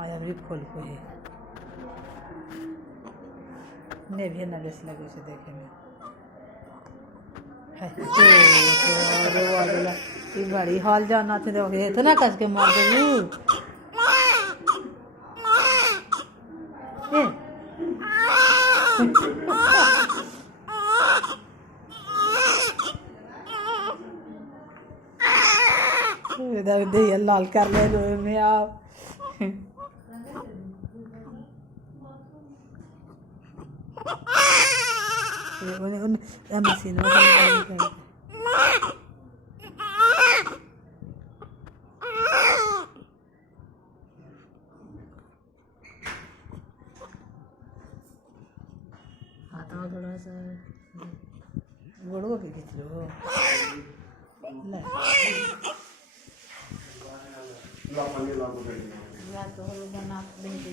आया भी खोल को है ने भी ना बेस लगे से देखे में है तो वाला ई बड़ी हाल जाना थे देखो तो ना कस के मार दे इधर दे लाल कर ले लो में आप उन मशीन में हाथ थोड़ा सा गोड़ों पे खींच लो ले या तो बना देंगे